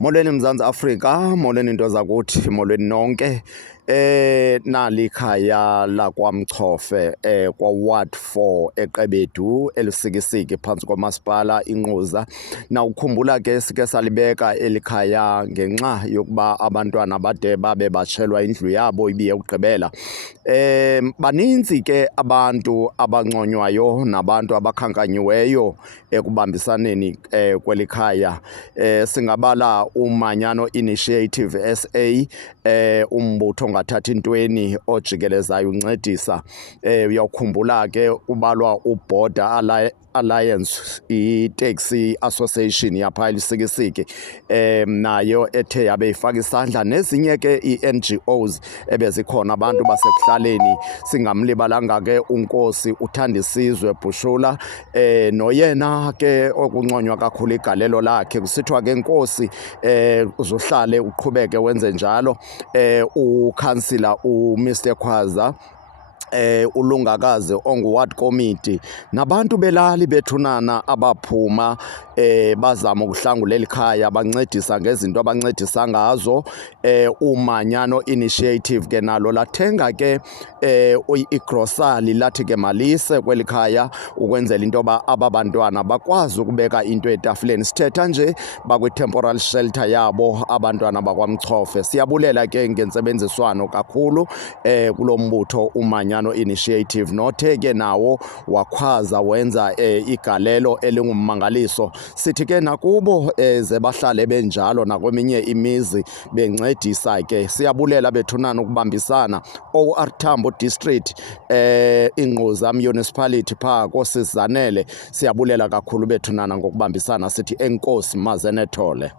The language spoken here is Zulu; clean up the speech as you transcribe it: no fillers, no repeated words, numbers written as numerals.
Molweni Mzantsi Afrika, molweni into zakuthi, molweni nonke. Nalikhaya lakwaMchofe kwa Ward 4 eQebedu elusikisiki phantsi komasipala iNquza. Nawukhumbula ke sike salibeka elikhaya ngenxa yokuba abantwana bade babe batshelwa indlu yabo ibiye ukugqibela. Baninzi ke abantu abanconywayo nabantu abakhankanyiweyo ekubambisaneni kweli khaya. Singabala uManyano Initiative SA, umbutho ongathathi ntweni ojikelezayo uncedisa. Uyawukhumbula ke ubalwa uBorder Alliance, i-taxi association yapha elusikisiki, nayo ethe yabe ifaka isandla, nezinye ke ii-NGOs ebezikhona, abantu basekuhlaleni. Singamlibalanga ke uNkosi uThandisizwe Bhushula, noyena ke okunconywa kakhulu igalelo lakhe. Kusithiwa ke Nkosi, uzuhlale uqhubeke wenze njalo. Ukhansila uMr Khwaza, uLungakazi onguward committee, nabantu belali bethunana abaphuma bazama ukuhlangula eli khaya, bancedisa ngezinto abancedisa ngazo. uManyano Initiative ke nalo lathenga ke igrosali, lathi ke malise kweli khaya ukwenzela into yoba aba bantwana bakwazi ukubeka into etafileni. Sithetha nje bakwi-temporal shelter yabo abantwana bakwaMchofe. Siyabulela ke ngentsebenziswano kakhulu kulo mbutho uManyano Initiative, nothe ke nawo wakhwaza wenza igalelo elingummangaliso. Sithi ke nakubo ze bahlale benjalo nakweminye imizi bencedisa ke. Siyabulela bethunana ukubambisana. OR Tambo District, iNquza Municipality phaa koSizanele, siyabulela kakhulu bethunana ngokubambisana. Sithi enkosi maze nethole.